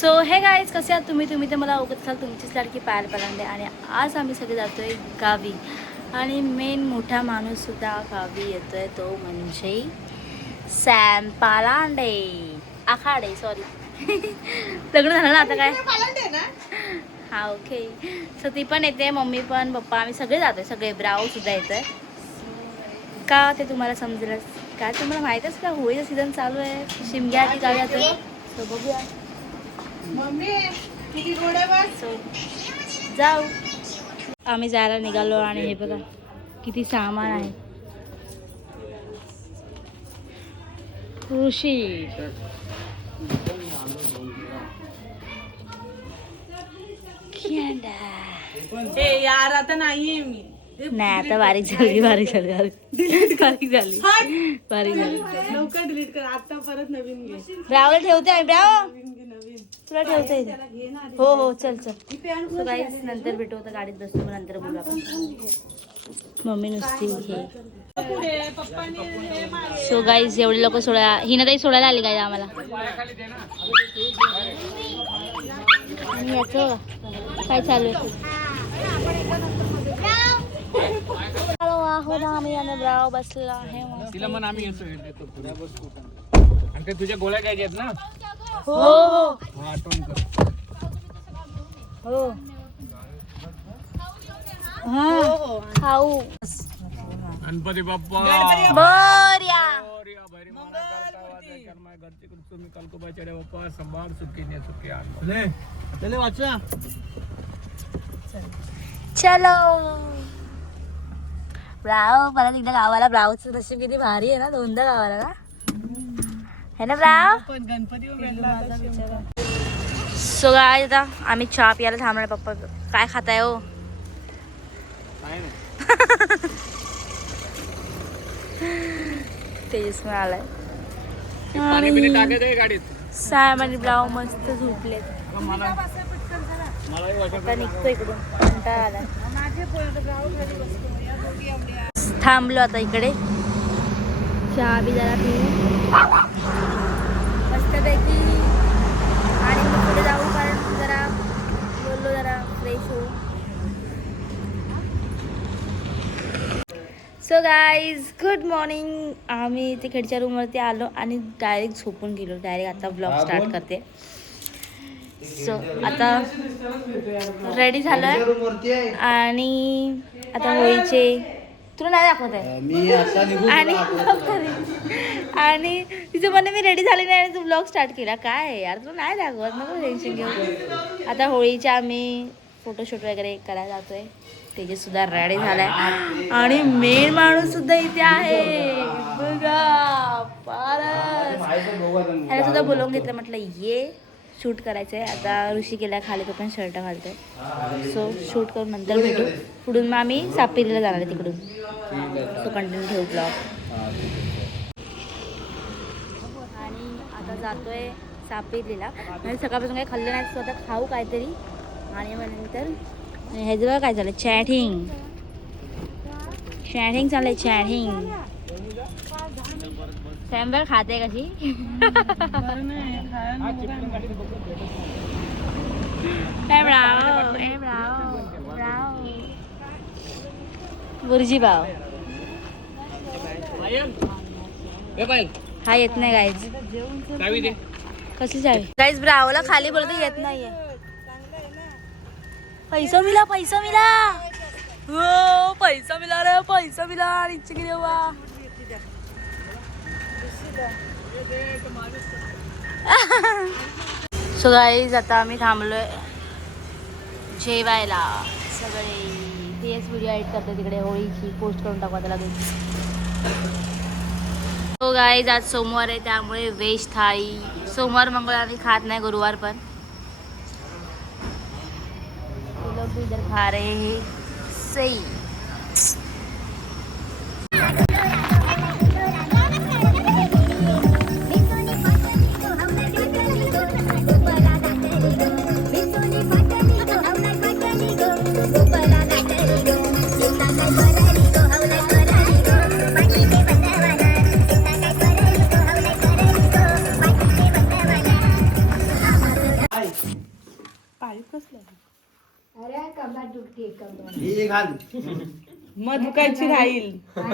So हे guys कसे आहात तुम्ही तर मला ओळखत असाल तुमचीच लाडकी पायल पलांडे. आणि आज आम्ही सगळे जातो आहे गावी. आणि मेन मोठा माणूससुद्धा गावी येतो आहे, तो म्हणजे सॅम पालांडे आखाडे. सॉरी लग्न झालं ना आता काय. हा ओके. सो ती पण येते, मम्मी पण, पप्पा, आम्ही सगळे जातो आहे. सगळे ब्राऊसुद्धा येतं आहे का ते तुम्हाला समजेलच. काय तुम्हाला माहीतच का, होळीचं सीझन चालू आहे, शिमग्याची गावी जातो आहे. सो बघूया सो जाऊ. आम्ही जायला निघालो आणि हे बघा किती सामान आहे. ऋषी यार आता नाहीये मी. नाही आता बारीक झाली लवकर डिलीट कर, आता परत नवीन घे. ब्रावला ठेवते आहे. ब्राव नवीन तुला ठेवते. हो हो चल चल. सो गाईस नंतर भेटू, आता गाडीत बसतो, मग नंतर बोलू आपण. मम्मी नुसती हे. सो गाईस एवढे लोक सोडा, हिनं ताई सोडायला आली काय आम्हाला. आणि याचं काय चालू आहे. आम्ही आणि ब्राव बसला आहे. तिला मन आम्ही येतोय आणि ते तुझ्या गोळ्या घ्यायच्या आहेत ना. हो हो हा आठवण कर. हो हा खाऊ. गणपती बाप्पा बर्या भैरी माना करता वाजा कर्मा घरची तुम्ही कलकुबा चढे बाप्पा संभाळ सुखी ने सुखी आण चले वाचा. चलो ब्राव. परत एकदा गावाला. ब्रावचं नशीब किती भारी आहे ना, दोनदा गावाला ना है ना ब्राव. पण गणपती सो गाय आता आम्ही चहा पियाला थांबणार. पप्पा काय खाताय हो. तेजस पण आलाय पाणी बिणी टाकायचं गाडीत. सॅम आणि ब्राव मस्त झोपलेत. मला आता निघतो इकडून, कंटाळा आलाय. थांबलो आता इकडे, चहा बी जरा पिऊ मस्तपैकी आणि मग पुढे जाऊ, कारण जरा बोललो जरा फ्रेश होऊ. So guys good morning. आम्ही इथे खेडच्या रूमवरती आलो आणि डायरेक्ट झोपून गेलो. डायरेक्ट आता ब्लॉग स्टार्ट करते. सो आता रेडी झालं आहे आणि आता होळीचे तुला नाही दाखवत आहे. आणि तिचं म्हणणे मी रेडी झाली नाही आणि तू ब्लॉग स्टार्ट केला. काय आहे यार, तुला नाही दाखवत, नको टेन्शन घेऊ. आता होळीच्या आम्ही फोटोशूट वगैरे करायला जातोय. तेजससुद्धा रेडी झालाय आणि मेन माणूस सुद्धा इथे आहे बघा. ह्याला सुद्धा बोलवून घेतलं, म्हटलं ये शूट करायचं आहे. आता ऋषी गेला खाली, तो पण शर्ट घालतोय. सो शूट करून नंतर भेटू. पुढून मग आम्ही सापिरीला जाणार आहे तिकडून. सो कंटिन्यू ठेवू ब्लॉग. आणि आता जातोय सापिरीला. म्हणजे सकाळपासून काही खाल्लं नाही, स्वतः खाऊ काहीतरी. आणि मग नंतर ह्याचं बघा काय चाललंय, चॅटिंग चाललंय चॅटिंग. सॅम्बर खाते कशी. बुर्जी भाव हा येत नाही गाईज. कशी चावी गाईज. ब्रावला खाली बोलतो येत नाहीये. पैसा मिला हो, पैसा मिला रे, पैसा मिला. इच्छा की देवा. सो गाईज आता आम्ही थांबलोय जेवायला. सगळे तेच व्हिडिओ एडिट करते तिकडे, होळीची पोस्ट करून टाकू त्याला. सो गाईज आज सोमवार आहे, त्यामुळे व्हेज थाळी. सोमवार मंगळवार आम्ही खात नाही, गुरुवार पण. लोग इधर खा रहे हैं सही. पाईप कसलं हे घाल मग दुखायची राहील थांब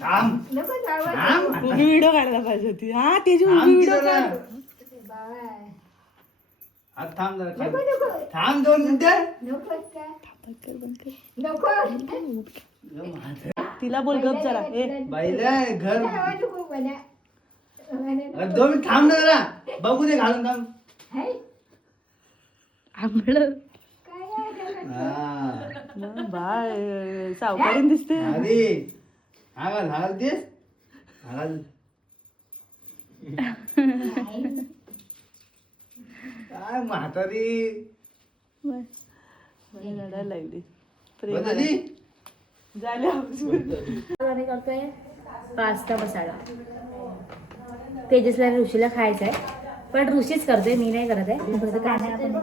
थांब उभी व्हिडिओ काढायला पाहिजे होती. हा त्याची उभी थांब की व्हिडिओ जरा. काढ. आता थांब जरा थांब 2 मिनिटं तिला बोल गप जरा. बाईला घर 2 मिनिट थांब ना जरा बघू दे घालून थांब आंबळ हा बाय सावकारीन दिसते. अरे हागाल हागाल तेच हागाल काय म्हातारी रडायला लागली. प्रेम बदली झाल्या. आम्ही करतोय पास्ता मसाला. तेजसला आणि ऋषीला खायचा आहे, पण ऋषीच करतोय, मी नाही करत आहे. मी फक्त कांदा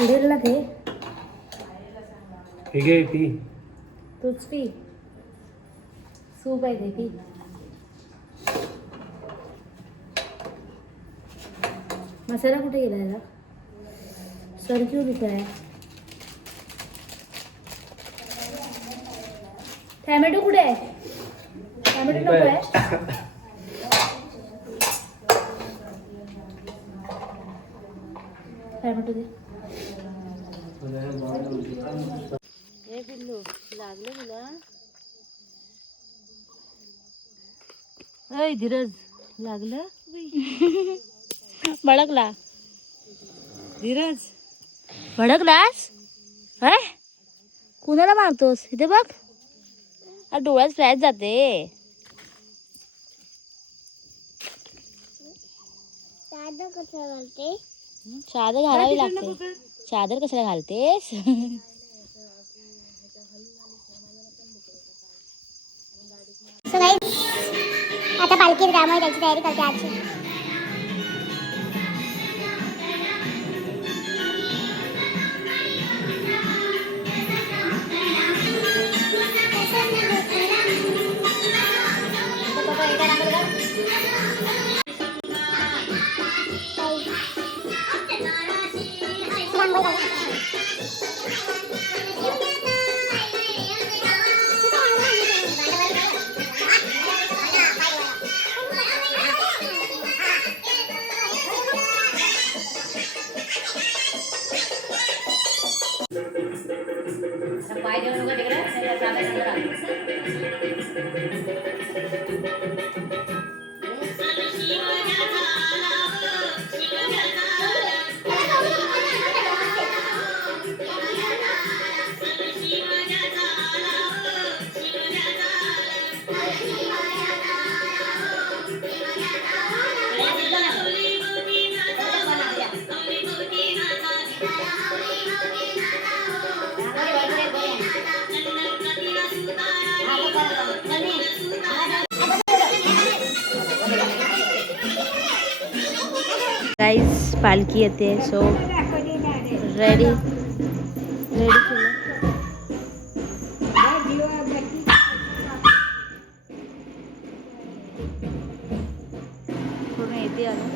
उडेल ते ठीक आहे ती तूच पी. सूप आहे ते पी. मसाला कुठे गेला याला? सरक्यू कुठे आहे? टॅमॅटो कुठे आहे? टॅमॅटो नको आहे? टॅमॅटो दे. हे पिल्लू लागलं तुला? अय धीरज लागलं? भडकला धीरज. भडकलास? अरे कुणाला मारतोस? इथे बघ, डोळ्यात फ्लॅश जाते. चादर घालावी लागते. चादर कशाला घालतेस? आता पालखीत त्यामुळे त्याची तयारी करते आजची. गाईज पालखी येते, सो रेडी रेडी पूर्ण येते आता.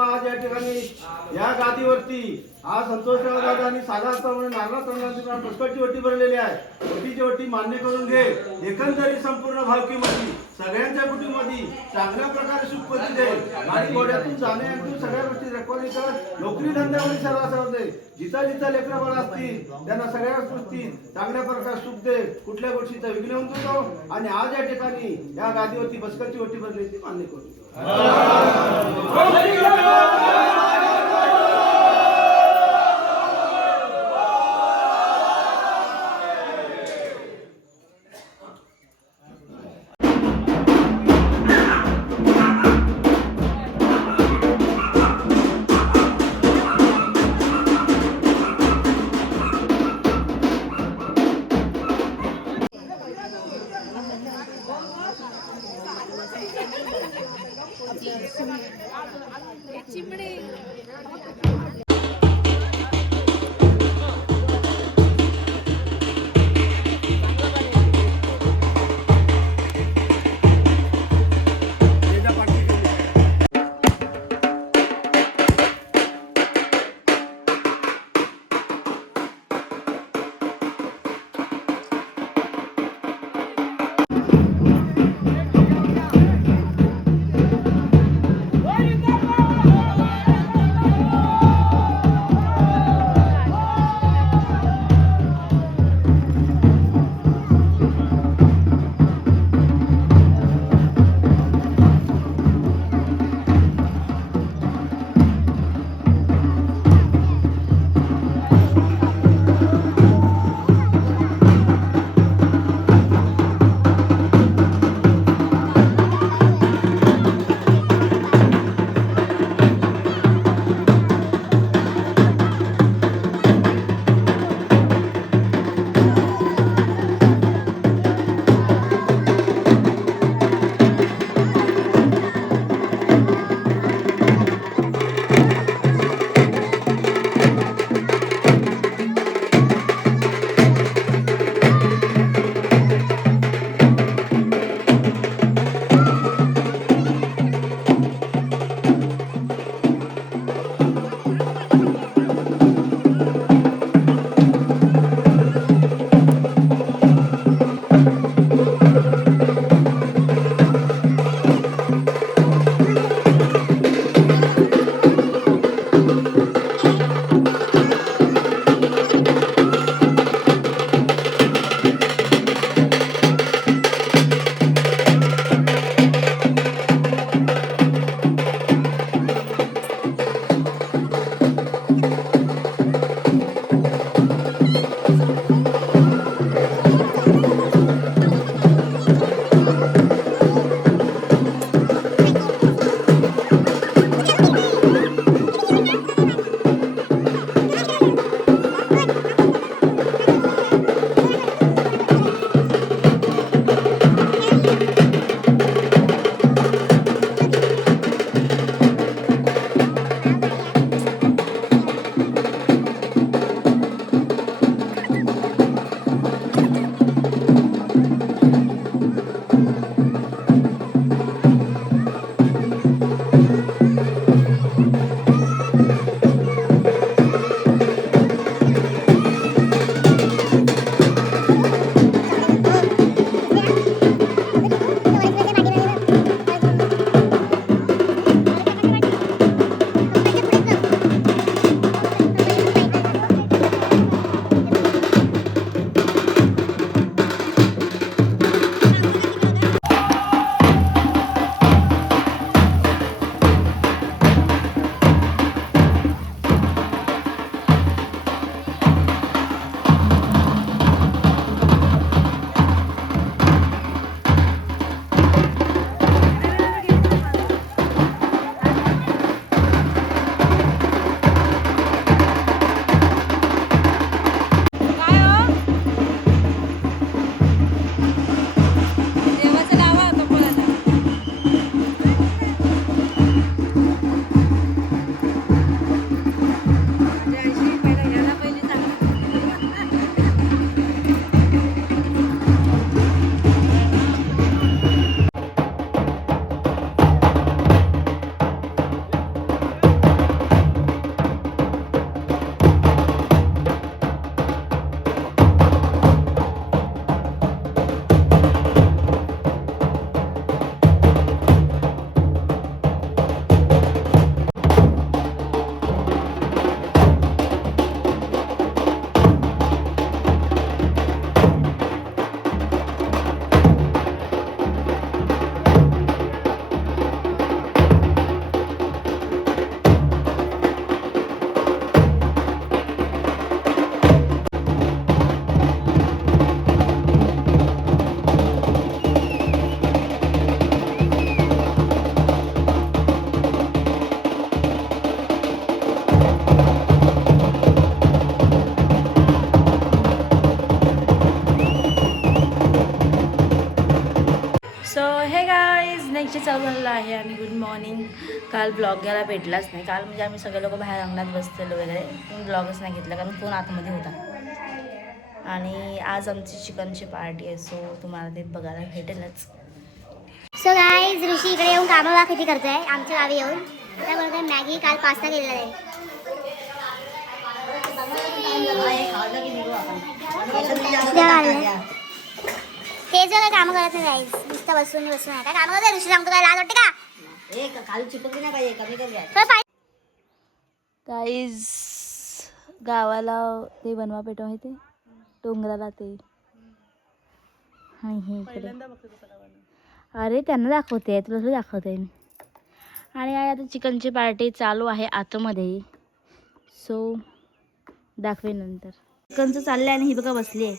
आज या ठिकाणी या गादीवरती आज संतोषराव दादा आणि साधा नागनाथ पुष्कळची वटी भरलेली आहे. वटीची वटी मान्य करून घे. एकंदरीत संपूर्ण भावकीमध्ये सगळ्यांच्या कुटुंबामध्ये चांगल्या प्रकारे सुखपती दे आणि घोड्यातून जाणे आणि सगळ्या गोष्टी रेकॉर्डिंग कर. नोकरी धंद्यामध्ये सर्व दे. जिथं जिथं लेकरं बाळ असतील त्यांना सगळ्या गोष्टी चांगल्या प्रकारे सुख दे. कुठल्या गोष्टीचा विघ्न होऊन देतो आणि आज या ठिकाणी या गादीवरती बसकाची वटी भरली ती मान्य करू. सो हे गाईज नेक्स्ट डे चालू झालेलं आहे आणि गुड मॉर्निंग. काल ब्लॉग घ्यायला भेटलाच नाही. काल म्हणजे आम्ही सगळे लोक बाहेर अंगणात बसलेलो वगैरे, पण ब्लॉगच नाही घेतला कारण फोन आतमध्ये होता. आणि आज आमची चिकनची पार्टी आहे, सो तुम्हाला ते बघायला भेटेलच. सो गाईज ऋषी इकडे येऊन कामं बा किती करतोय आमच्या गावी येऊन. आता बोलतोय मॅगी, काल पास्ता केलेला आहे. ते जर काय कामं करत नाही गाईज, नुसतं बसून आहे. काय कामं करत ऋषी, सांगतो काय लाज वाटते का? खाली चिपकली नाही पाहिजे, कमी कर गाईज गावाला ते बनवा पेटो आहे ते डोंगराला ते हे इकडे. अरे त्यांना दाखवते, तुला थोडी दाखवते मी. आणि आता चिकनची पार्टी चालू आहे आतमध्ये, सो दाखवे नंतर. चिकनचं चाललंय आणि ही बघा बसली आहे,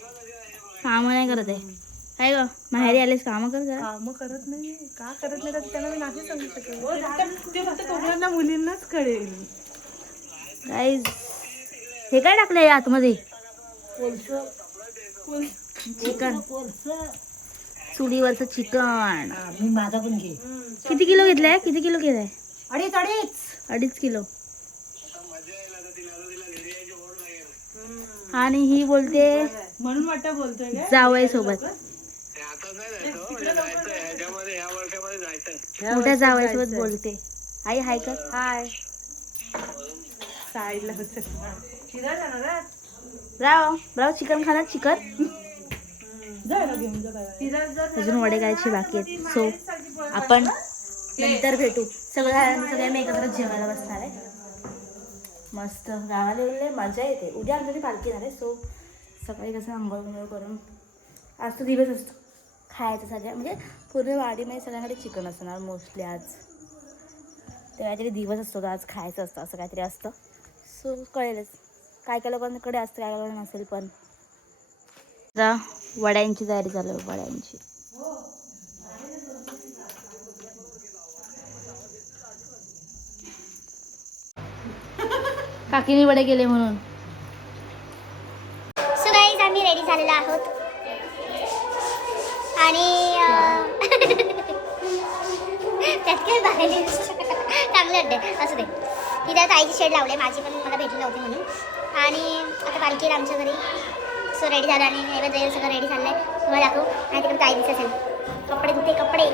कामं नाही करत आहे. काय ग माहेरी आलेस, कामं कर जरा. कामं करत नाही का करत नाही त्यांना मी नाही सांगू शकत. ते फक्त कोकणातल्या मुलींनाच कळेल. गाईज हे काय टाकलंय आतमध्ये? चिकन, चुलीवरचं चिकन. मी माझा पण घे. किती किलो घेतलंय? किती किलो केलंय? अडीच 2.5 किलो. आणि ही बोलते म्हणून वाटतं बोलतोय काय जावई सोबत, मोठ्या जावई सोबत बोलते. आई हाय कर. हाय साईडला राव चिकन खाणार. चिकन अजून वडे करायचे बाकी आहेत, सो आपण नंतर भेटू. सगळे मी एकत्र जेवायला बसणार आहे. मस्त गावाला गेले, मजा येते. उद्या आमच्याकडे पालखी येणार आहे, सो सकाळी कसं आंघोळ करून आज तो दिवस असतो खायचं सगळ्या, म्हणजे पूर्ण वाडीमध्ये सगळ्यांकडे चिकन असणार मोस्टली आज. ते काहीतरी दिवस असतो, आज खायचं असतं, असं काहीतरी असतं. सो कळेलच, काय काय लोकांकडे असतं, काय लोकांना नसेल. पण आता वड्यांची तयारी चालू आहे, वड्यांची. काकीने वडे केले म्हणून. सो गाईज आम्ही रेडी झालेलो आहोत आणि त्यात काय बाहेर चांगले अड्डे असू दे. तिथे ताईची शेड लावले, माझी पण मला भेटली नव्हती म्हणून. आणि आता पालखी आहे आमच्या घरी, सो रेडी झालं आणि नैवेद्य जाईल, सगळं रेडी झालं आहे. तुम्हाला दाखवू. आणि तिकडे ताई दिसत असेल, कपडे धुते कपडे.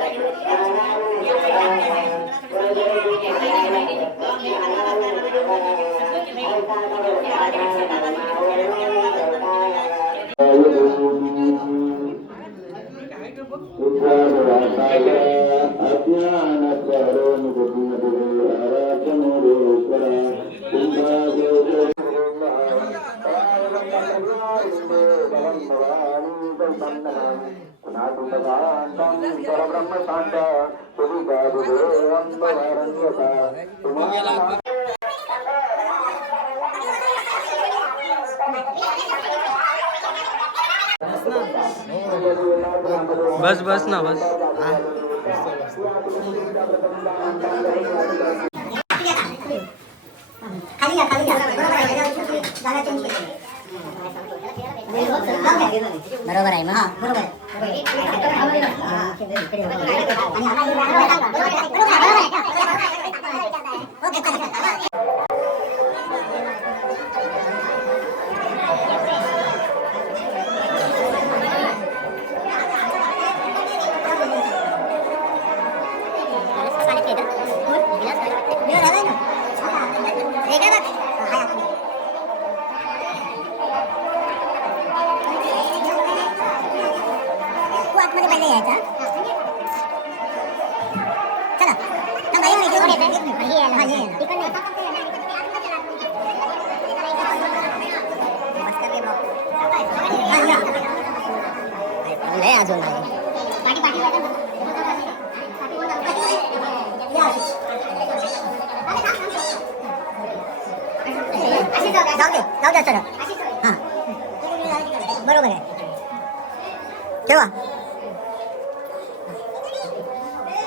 या बस बस ना बस. बरोबर आहे मग बरोबर अजून जाऊ द्या सर हां बरोबर आहे ठेवा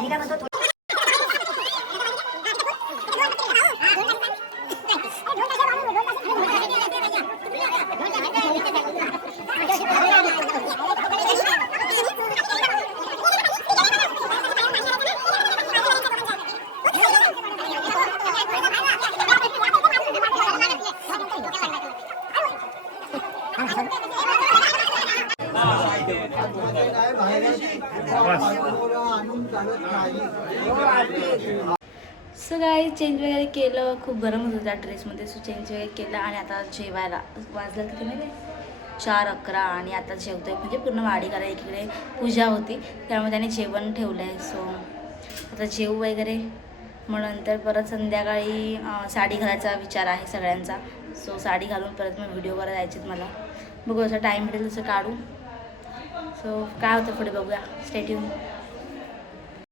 मी काय म्हणतो सो काही चेंज वगैरे केलं, खूप गरम होतं त्या ड्रेसमध्ये. सो चेंज वगैरे केलं आणि आता जेवायला वाजलं किती माहिती 4:11 आणि आता जेवतोय. म्हणजे पूर्ण वाडी करायला एकीकडे पूजा होती त्यामुळे त्याने जेवण ठेवलं आहे. सो आता जेवू वगैरे मग नंतर परत संध्याकाळी साडी घालायचा विचार आहे सगळ्यांचा. सो साडी घालून परत मग व्हिडिओ करायला जायचेत मला. बघू असं टाईम भेटेल तसं काढू. सो काय होतं पुढे बघूया. Stay tune.